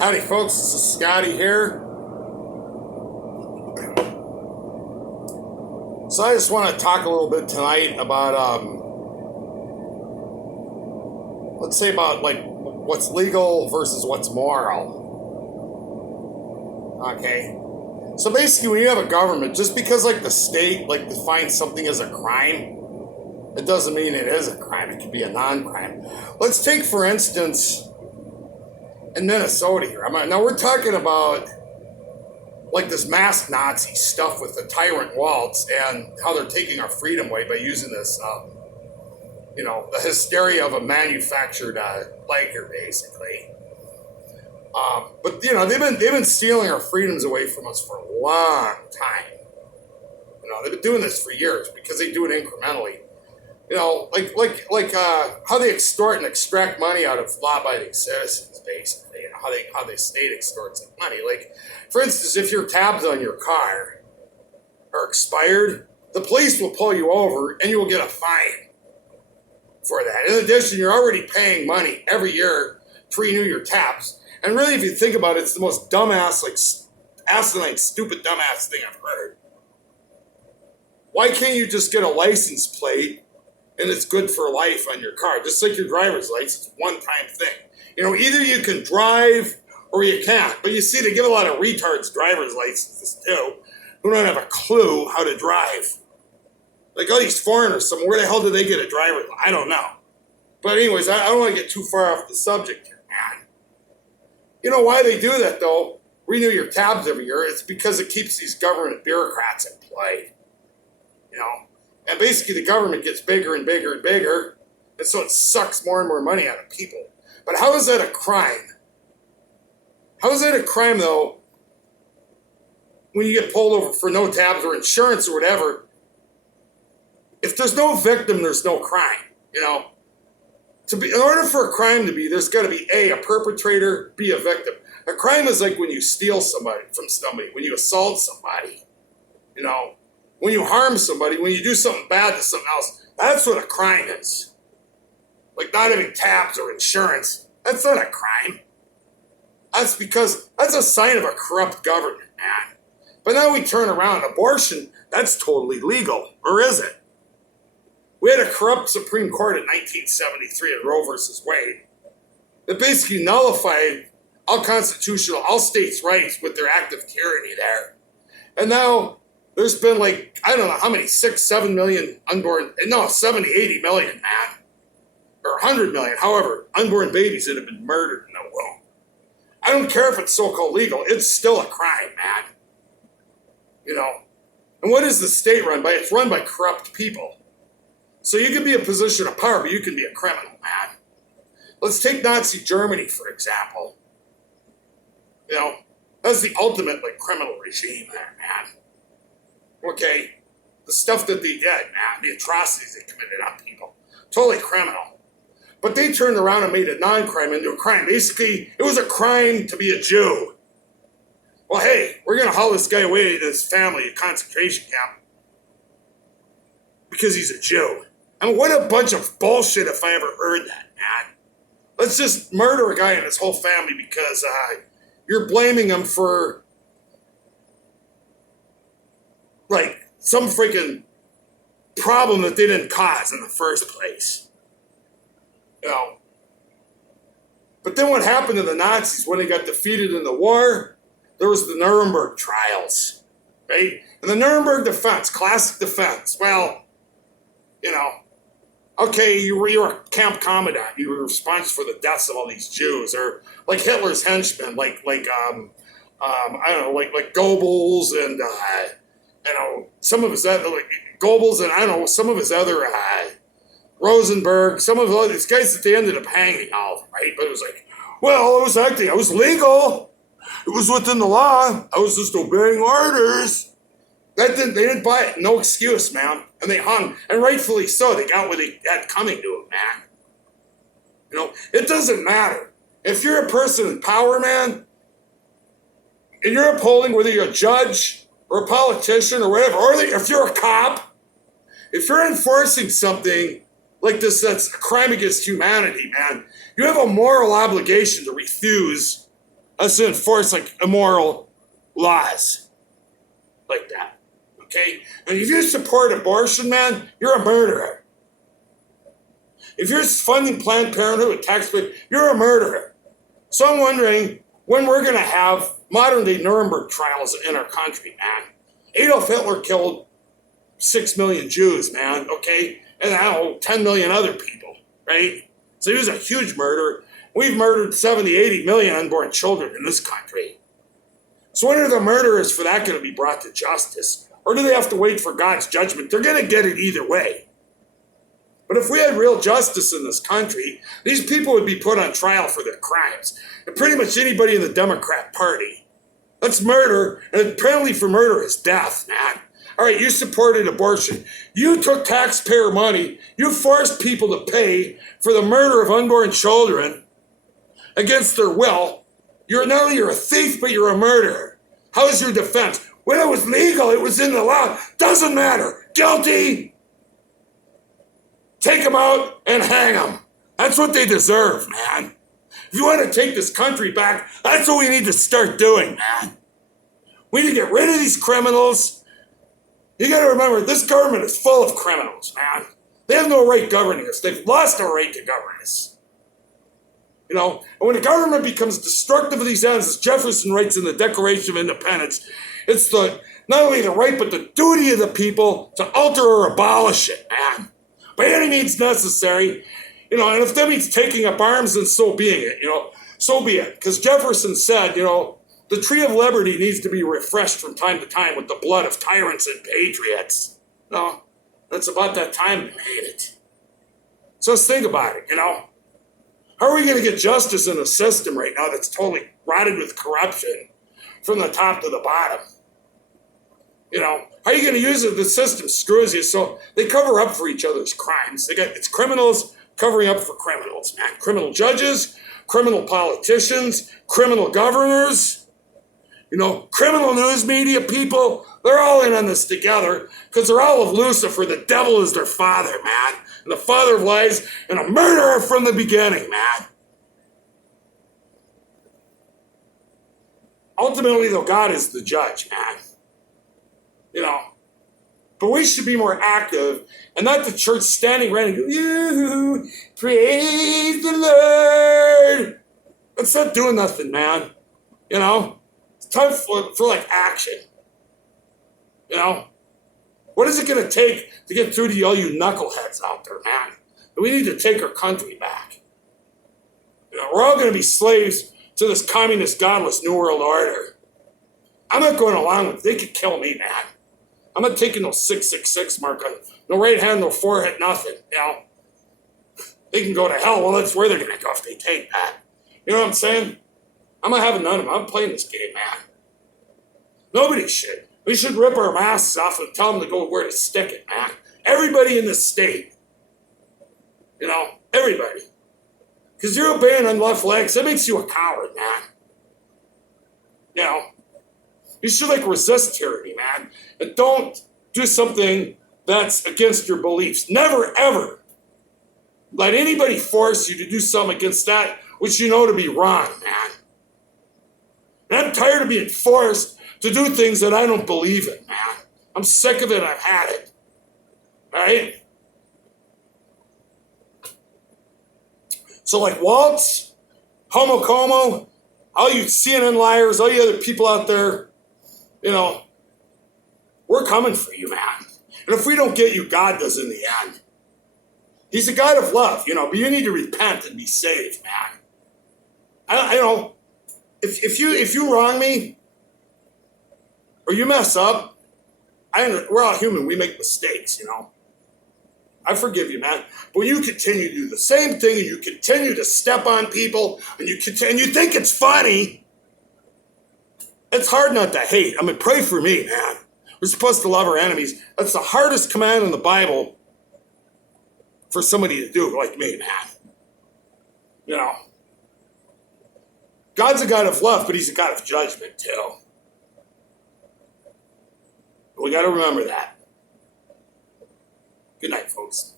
Howdy folks, this is Scotty here. So I just want to talk a little bit tonight about, let's say about like what's legal versus what's moral. Okay. So basically when you have a government, just because like the state like defines something as a crime, it doesn't mean it is a crime. It could be a non-crime. Let's take for instance in Minnesota here. Now we're talking about like this masked Nazi stuff with the tyrant Waltz and how they're taking our freedom away by using this, the hysteria of a manufactured flag here, basically. But they've been stealing our freedoms away from us for a long time. They've been doing this for years because they do it incrementally. Like how they extort and extract money out of law-abiding citizens, basically. How the state extorts money. Like, for instance, if your tabs on your car are expired, the police will pull you over and you will get a fine for that. In addition, you're already paying money every year to renew your tabs. And really, if you think about it, it's the most dumbass, like asinine, stupid, dumbass thing I've heard. Why can't you just get a license plate and it's good for life on your car? Just like your driver's license, it's a one-time thing. Either you can drive or you can't. But you see, they give a lot of retards driver's licenses too, who don't have a clue how to drive. Like all these foreigners, where the hell did they get a driver's license? I don't know. But anyways, I don't want to get too far off the subject here, man. You know why they do that, though? Renew your tabs every year. It's because it keeps these government bureaucrats at play. And basically the government gets bigger and bigger and bigger, and so it sucks more and more money out of people. But how is that a crime? How is that a crime, though, when you get pulled over for no tabs or insurance or whatever? If there's no victim, there's no crime, In order for a crime to be, there's got to be A, a perpetrator, B, a victim. A crime is like when you steal somebody from somebody, when you assault somebody, when you harm somebody, when you do something bad to someone else. That's what a crime is. Like not having tabs or insurance, that's not a crime. That's because that's a sign of a corrupt government, man. But now we turn around, abortion, that's totally legal, or is it? We had a corrupt Supreme Court in 1973 in Roe versus Wade that basically nullified all states' rights with their act of tyranny there. And now there's been I don't know how many, 6, 7 million 70, 80 million, man. Or 100 million, however, unborn babies that have been murdered in the womb. I don't care if it's so-called legal, it's still a crime, man. And what is the state run by? It's run by corrupt people. So you can be a position of power, but you can be a criminal, man. Let's take Nazi Germany, for example. That's the ultimate, criminal regime there, man. Okay? The stuff that they did, man, the atrocities they committed on people. Totally criminal. But they turned around and made a non-crime into a crime. Basically, it was a crime to be a Jew. Well, hey, we're going to haul this guy away to his family at a concentration camp because he's a Jew. What a bunch of bullshit if I ever heard that, man. Let's just murder a guy and his whole family because you're blaming him for, some freaking problem that they didn't cause in the first place. But then what happened to the Nazis when they got defeated in the war? There was the Nuremberg trials, right? And the Nuremberg defense, classic defense. Well, okay, you were a camp commandant. You were responsible for the deaths of all these Jews, or like Hitler's henchmen, I don't know, like Goebbels and some of his other Goebbels and I don't know some of his other. Rosenberg, some of these guys that they ended up hanging all, right? But it was I was legal. It was within the law. I was just obeying orders. They didn't buy it. No excuse, man. And they hung. And rightfully so. They got what they had coming to them, man. It doesn't matter. If you're a person in power, man, and you're upholding whether you're a judge or a politician or whatever, or if you're a cop, if you're enforcing something like this, that's a crime against humanity, man. You have a moral obligation to refuse us to enforce like immoral laws like that. Okay? And if you support abortion, man, you're a murderer. If you're funding Planned Parenthood with taxpayers, you're a murderer. So I'm wondering when we're going to have modern day Nuremberg trials in our country, man. Adolf Hitler killed 6 million Jews, man, okay? And I don't know, 10 million other people, right? So he was a huge murderer. We've murdered 70, 80 million unborn children in this country. So when are the murderers for that going to be brought to justice? Or do they have to wait for God's judgment? They're going to get it either way. But if we had real justice in this country, these people would be put on trial for their crimes. And pretty much anybody in the Democrat Party. That's murder, and the penalty for murder is death, man. All right, you supported abortion. You took taxpayer money. You forced people to pay for the murder of unborn children against their will. You're not only a thief, but you're a murderer. How is your defense? When it was legal, it was in the law. Doesn't matter. Guilty. Take them out and hang them. That's what they deserve, man. If you want to take this country back, that's what we need to start doing, man. We need to get rid of these criminals. You got to remember, this government is full of criminals, man. They have no right governing us. They've lost their right to govern us. You know, and when the government becomes destructive of these ends, as Jefferson writes in the Declaration of Independence, it's the not only the right, but the duty of the people to alter or abolish it, man. By any means necessary. You know, and if that means taking up arms, then so being it, you know, so be it. Because Jefferson said, you know, the tree of liberty needs to be refreshed from time to time with the blood of tyrants and patriots. No, that's about that time they made it. So let's think about it, you know. How are we going to get justice in a system right now that's totally rotted with corruption from the top to the bottom? You know, how are you going to use it? The system screws you, so they cover up for each other's crimes. It's criminals covering up for criminals, man. Criminal judges, criminal politicians, criminal governors, you know, criminal news media people. They're all in on this together because they're all of Lucifer. The devil is their father, man. And the father of lies and a murderer from the beginning, man. Ultimately, though, God is the judge, man. You know, but we should be more active and not the church standing around and go, you praise the Lord. That's not doing nothing, man. You know, it's time for like action. You know, what is it going to take to get through to all you knuckleheads out there, man? We need to take our country back. You know, we're all going to be slaves to this communist, godless New World Order. I'm not going along with it. They could kill me, man. I'm not taking no 666 mark on no right hand, no forehead, nothing, you know. They can go to hell. Well, that's where they're going to go if they take that. You know what I'm saying? I'm not having none of them. I'm playing this game, man. Nobody should. We should rip our masks off and tell them to go where to stick it, man. Everybody in the state. You know, everybody. Because you're obeying on left legs, that makes you a coward, man. You know, you should like resist tyranny, man. And don't do something that's against your beliefs. Never, ever let anybody force you to do something against that which you know to be wrong, man. And I'm tired of being forced to do things that I don't believe in, man. I'm sick of it. I've had it. All right? So like Waltz, Homo Como, all you CNN liars, all you other people out there, you know, we're coming for you, man. And if we don't get you, God does in the end. He's a God of love, you know, but you need to repent and be saved, man. I know, if you wrong me, or you mess up, we're all human, we make mistakes, you know. I forgive you, man. But you continue to do the same thing, and you continue to step on people, and you think it's funny. It's hard not to hate. I mean, pray for me, man. We're supposed to love our enemies. That's the hardest command in the Bible for somebody to do, like me, man. You know. God's a God of love, but he's a God of judgment, too. We got to remember that. Good night, folks.